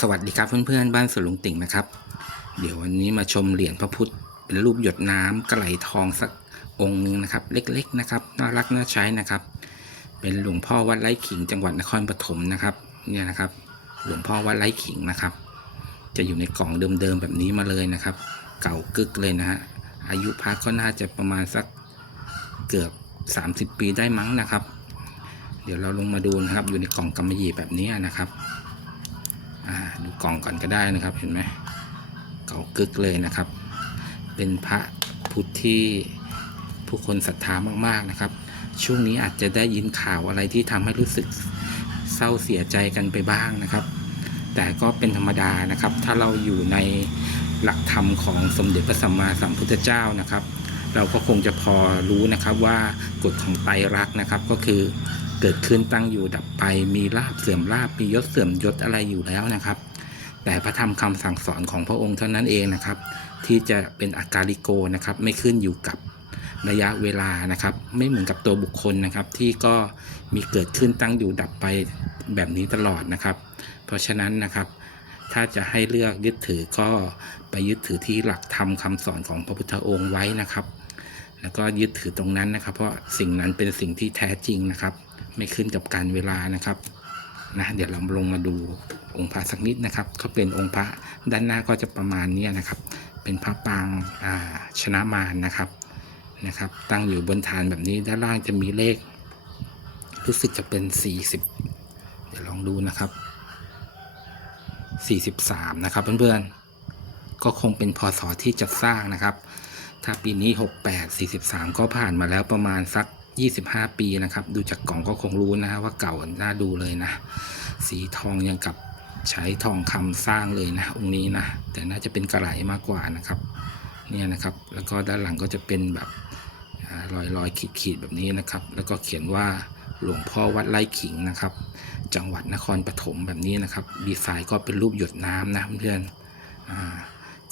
สวัสดีครับเพื่อนๆบ้านสวนลุงติ่งนะครับ เดี๋ยววันนี้มาชมเหรียญพระพุทธเป็นรูปหยดน้ำกระไหลทองสักองค์หนึ่งนะครับ เล็กๆนะครับน่ารักน่าใช้นะครับ เป็นหลวงพ่อวัดไร่ขิงจังหวัดนครปฐมนะครับเนี่ยนะครับ หลวงพ่อวัดไร่ขิงนะครับ จะอยู่ในกล่องเดิมๆแบบนี้มาเลยนะครับ เก่ากึกเลยนะฮะอายุพระก็น่าจะประมาณสักเกือบ 30 ปีได้มั้งนะครับ เดี๋ยวเราลงมาดูนะครับอยู่ในกล่องกำมะหยี่แบบนี้นะครับ ดูกล่องก่อนก็ได้นะครับเห็นไหมเก่ากึกเลยนะครับ เป็นพระพุทธที่ผู้คนศรัทธามากๆนะครับ ช่วงนี้อาจจะได้ยินข่าวอะไรที่ทำให้รู้สึกเศร้าเสียใจกันไปบ้างนะครับ แต่ก็เป็นธรรมดานะครับ ถ้าเราอยู่ในหลักธรรมของสมเด็จพระสัมมาสัมพุทธเจ้านะครับ เราก็คงจะพอรู้นะครับว่ากฎของไตรลักษณ์นะครับก็คือ เกิดขึ้นตั้งอยู่ดับไป มีลาบเสื่อมลาบมียศเสื่อมยศอะไรอยู่แล้วนะครับ แต่พระธรรมคำสั่งสอนของพระองค์เท่านั้นเองนะครับ ที่จะเป็นอาการิโกนะครับ ไม่ขึ้นอยู่กับระยะเวลานะครับ ไม่เหมือนกับตัวบุคคลนะครับ ที่ก็มีเกิดขึ้นตั้งอยู่ดับไปแบบนี้ตลอดนะครับ เพราะฉะนั้นนะครับ ถ้าจะให้เลือกยึดถือก็ไปยึดถือที่หลักธรรมคำสอนของพระพุทธองค์ไว้นะครับ แล้วก็ยึดถือตรงนั้นนะครับ เพราะสิ่งนั้นเป็นสิ่งที่แท้จริงนะครับ ไม่ขึ้นกับการเวลานะครับนะเดี๋ยวเราลงมาดูองค์พระสักนิดนะครับ ก็เป็นองค์พระด้านหน้าก็จะประมาณนี้นะครับ เป็นพระปางอ่าชนะมารนะครับนะครับ ตั้งอยู่บนฐานแบบนี้ด้านล่างจะมีเลข รู้สึกจะเป็น 40 เดี๋ยวลองดูนะครับ 43 นะครับเพื่อนๆ ก็คงเป็นพศที่จัดสร้างนะครับ ถ้าปีนี้ 68 43 ก็ผ่านมาแล้วประมาณสัก 25 ปีนะครับ ดูจากกล่องก็คงรู้นะว่าเก่าน่าดูเลยนะ สีทองยังกับใช้ทองคำสร้างเลยนะองค์นี้นะ แต่น่าจะเป็นกระไหลมากกว่านะครับ เนี่ยนะครับ แล้วก็ด้านหลังก็จะเป็นแบบรอยรอยขีดขีดแบบนี้นะครับ แล้วก็เขียนว่าหลวงพ่อวัดไร่ขิงนะครับ จังหวัดนครปฐมแบบนี้นะครับ ดีไซน์ก็เป็นรูปหยดน้ำนะเพื่อนอ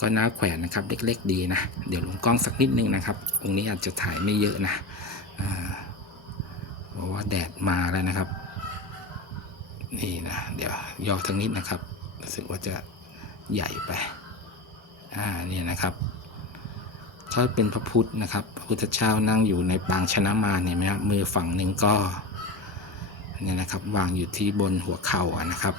ก็น่าแขวนนะครับ เล็กๆดีนะ เดี๋ยวลงกล้องสักนิดนึงนะครับองค์นี้อาจจะถ่ายไม่เยอะนะ เพราะว่าแดดมาแล้วนะครับ นี่นะ เดี๋ยวย่อทั้งนิดนะครับรู้สึกว่าจะใหญ่ไป อ่านี่นะครับก็เป็นพระพุทธนะครับ พระพุทธเจ้านั่งอยู่ในปางชนะมารเห็นไหมครับมือฝั่งหนึ่งก็เนี่ยนะครับวางอยู่ที่บนหัวเข่านะครับ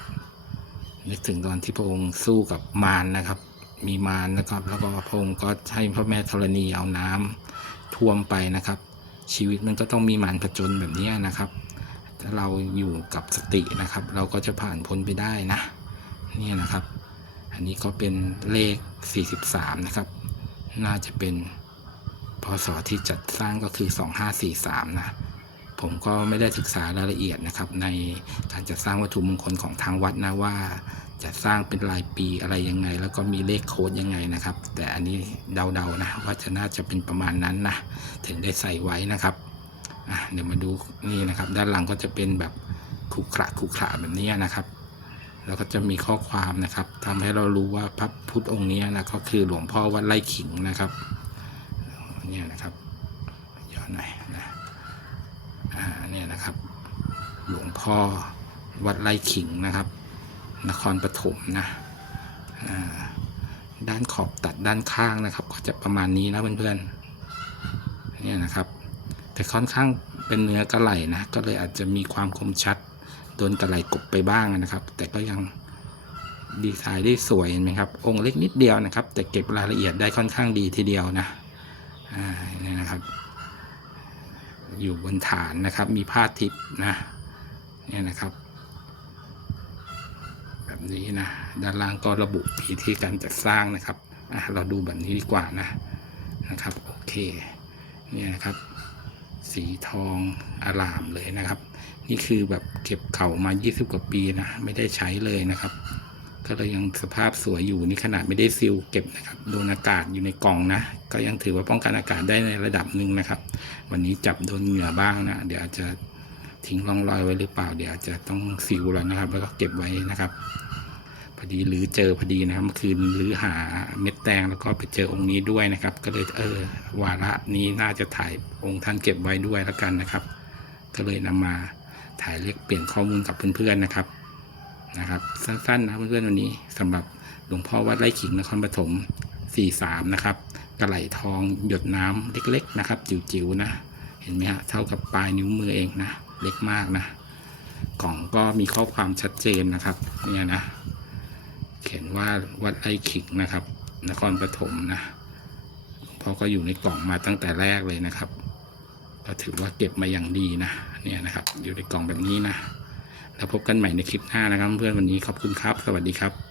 นึกถึงตอนที่พระองค์สู้กับมารนะครับ มีมารนะครับ แล้วก็พระองค์ก็ให้พระแม่ธรณีเอาน้ำท่วมไปนะครับ ชีวิตมันก็ต้องมีมารผจญแบบนี้นะครับ ถ้าเราอยู่กับสตินะครับ เราก็จะผ่านพ้นไปได้นะเนี่ยนะครับ อันนี้ก็เป็นเลข 43 นะครับ น่าจะเป็นพศที่จัดสร้างก็คือ 2543 นะ ผมก็ไม่ได้ศึกษารายละเอียดนะครับ ในการจัดสร้างวัตถุมงคลของทางวัดนะว่า จะสร้างเป็นรายปีอะไรยังไง แล้วก็มีเลขโค้ดยังไงนะครับ แต่อันนี้เดาๆนะว่าจะน่าจะเป็นประมาณนั้นนะถึงได้ใส่ไว้นะครับเดี๋ยวมาดูนี่นะครับ ด้านหลังก็จะเป็นแบบขุขระขุขระแบบนี้นะครับ แล้วก็จะมีข้อความนะครับทำให้เรารู้ว่าพระพุทธองค์นี้นะก็คือหลวงพ่อวัดไร่ขิงนะครับเนี่ยนะครับย้อนหน่อยนะอ่าเนี่ยนะครับ หลวงพ่อวัดไร่ขิงนะครับ นครปฐมนะด้านขอบตัดด้านข้างนะครับ ก็จะประมาณนี้นะเพื่อนๆเนี่ยนะครับ แต่ค่อนข้างเป็นเนื้อกระไหลนะก็เลยอาจจะมีความคมชัดโดนกระไหลกบไปบ้างนะครับ แต่ก็ยังดีไซน์ได้สวยเห็นไหมครับ องค์เล็กนิดเดียวนะครับ แต่เก็บรายละเอียดได้ค่อนข้างดีทีเดียวนะอ่านี่นะครับ อยู่บนฐานนะครับมีผ้าทิพย์นะเนี่ยนะครับ นี้นะ ด้านล่างก็ระบุวิธีการจัดสร้างนะครับอะเราดูแบบนี้ดีกว่านะนะครับโอเคเนี่ยนะครับ สีทองอารามเลยนะครับ นี่คือแบบเก็บเข่ามา 20 กว่าปีนะ ไม่ได้ใช้เลยนะครับ ก็เลยยังสภาพสวยอยู่นี่ขนาดไม่ได้ซิลเก็บนะครับโดนอากาศอยู่ในกล่องนะ ก็ยังถือว่าป้องกันอากาศได้ในระดับหนึ่งนะครับ วันนี้จับโดนเหงื่อบ้างนะ เดี๋ยวอาจจะ ทิ้งร่องรอยไว้หรือเปล่า เดี๋ยวอาจจะต้องซิลแล้วนะครับ แล้วก็เก็บไว้นะครับพอดีหรือเจอพอดีนะครับเมื่อคืนหรือหาเม็ดแตงแล้วก็ไปเจอองค์นี้ด้วยนะครับ ก็เลยเออวาระนี้น่าจะถ่ายองค์ท่านเก็บไว้ด้วยแล้วกันนะครับ ก็เลยนำมาถ่ายเรียกเปลี่ยนข้อมูลกับเพื่อนๆนะครับนะครับ สั้นๆนะเพื่อนๆวันนี้สำหรับหลวงพ่อวัดไร่ขิงนครปฐม43 นะครับกระไหลทองหยดน้ำเล็ก ๆ นะครับ จิ๋วๆนะ เห็นไหมฮะเท่ากับปลายนิ้วมือเองนะ เล็กมากนะ กล่องก็มีข้อความชัดเจนนะครับ เนี่ยนะ เขียนว่าวัดไร่ขิงนะครับ นครปฐมนะพ่อก็อยู่ในกล่องมาตั้งแต่แรกเลยนะครับ ก็ถือว่าเก็บมาอย่างดีนะ เนี่ยนะครับ อยู่ในกล่องแบบนี้นะ แล้วพบกันใหม่ในคลิปหน้านะครับ เพื่อนวันนี้ขอบคุณครับ สวัสดีครับ